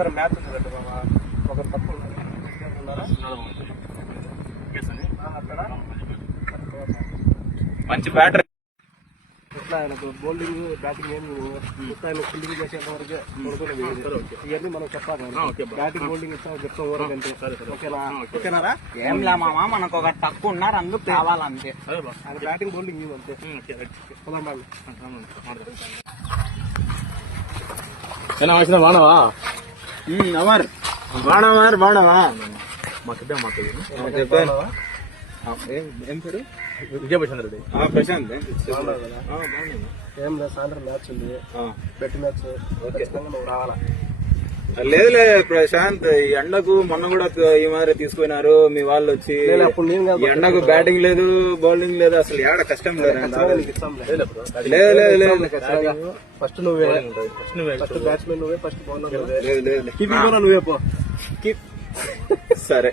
సాయంత్రం మ్యాచ్ ఉంది కదా బాబా, ఒకరు తక్కువ అక్కడ మంచి బ్యాటరీ. ఇట్లా ఆయనకు బౌలింగ్ బ్యాటింగ్ ఏమి ఆయన ఫీల్డింగ్ చేసేంత వరకే ఇవన్నీ మనం చెప్పాలి. బ్యాటింగ్ బౌలింగ్ ఇస్తా చెప్తాం ఊరకంటే. ఓకేనా? ఓకేనారా? ఏం లే మామ, మనకు ఒక తక్కువ ఉన్నారు అందుకు కావాలంతే. ఆయన బ్యాటింగ్ బౌలింగ్ ఇవ్వంతే. వచ్చిన బాణవా అమర్ బాణవా ఏం పేరు? విజయభూషణ్ రెడ్డి. ప్రశాంత్. ఏం లేదు, సాయంత్రం మ్యాచ్ ఉంది, బెట్ మ్యాచ్. ఖచ్చితంగా నువ్వు రావాలా? లేదులే ప్రశాంత్, ఈ ఎండకు మొన్న కూడా ఈ మాదిరి తీసుకున్నారు మీ వాళ్ళు వచ్చి. అప్పుడు నేను కాదు, ఎండకు బ్యాటింగ్ లేదు బౌలింగ్ లేదు, అసలు ఏడ కష్టం లేదు. ఫస్ట్ నువ్వే, ఫస్ట్ బ్యాట్స్మెన్ నువ్వే, ఫస్ట్ బౌలర్ నువ్వే, కీపింగ్ కూడా నువ్వే పో. సరే.